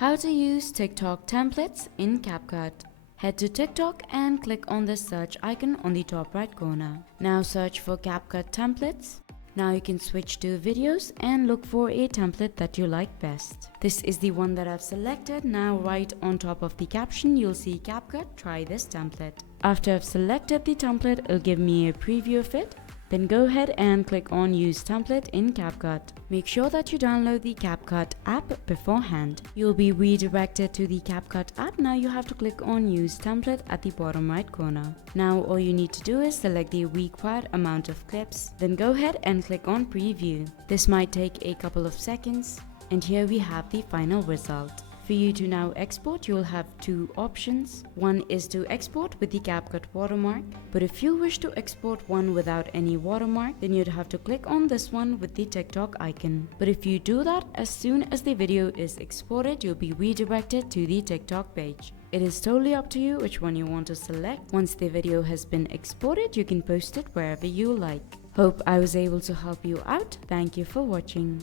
How to use TikTok templates in CapCut. Head to TikTok and click on the search icon on the top right corner. Now search for CapCut templates. Now you can switch to videos and look for a template that you like best. This is the one that I've selected. Now right on top of the caption you'll see CapCut, try this template. After I've selected the template, it'll give me a preview of it. Then go ahead and click on Use Template in CapCut. Make sure that you download the CapCut app beforehand. You'll be redirected to the CapCut app. Now you have to click on Use Template at the bottom right corner. Now all you need to do is select the required amount of clips. Then go ahead and click on Preview. This might take a couple of seconds. And here we have the final result. For you to now export, you'll have two options. One is to export with the CapCut watermark, but if you wish to export one without any watermark, then you'd have to click on this one with the TikTok icon. But if you do that, as soon as the video is exported, you'll be redirected to the TikTok page. It is totally up to you which one you want to select. Once the video has been exported, you can post it wherever you like. Hope I was able to help you out. Thank you for watching.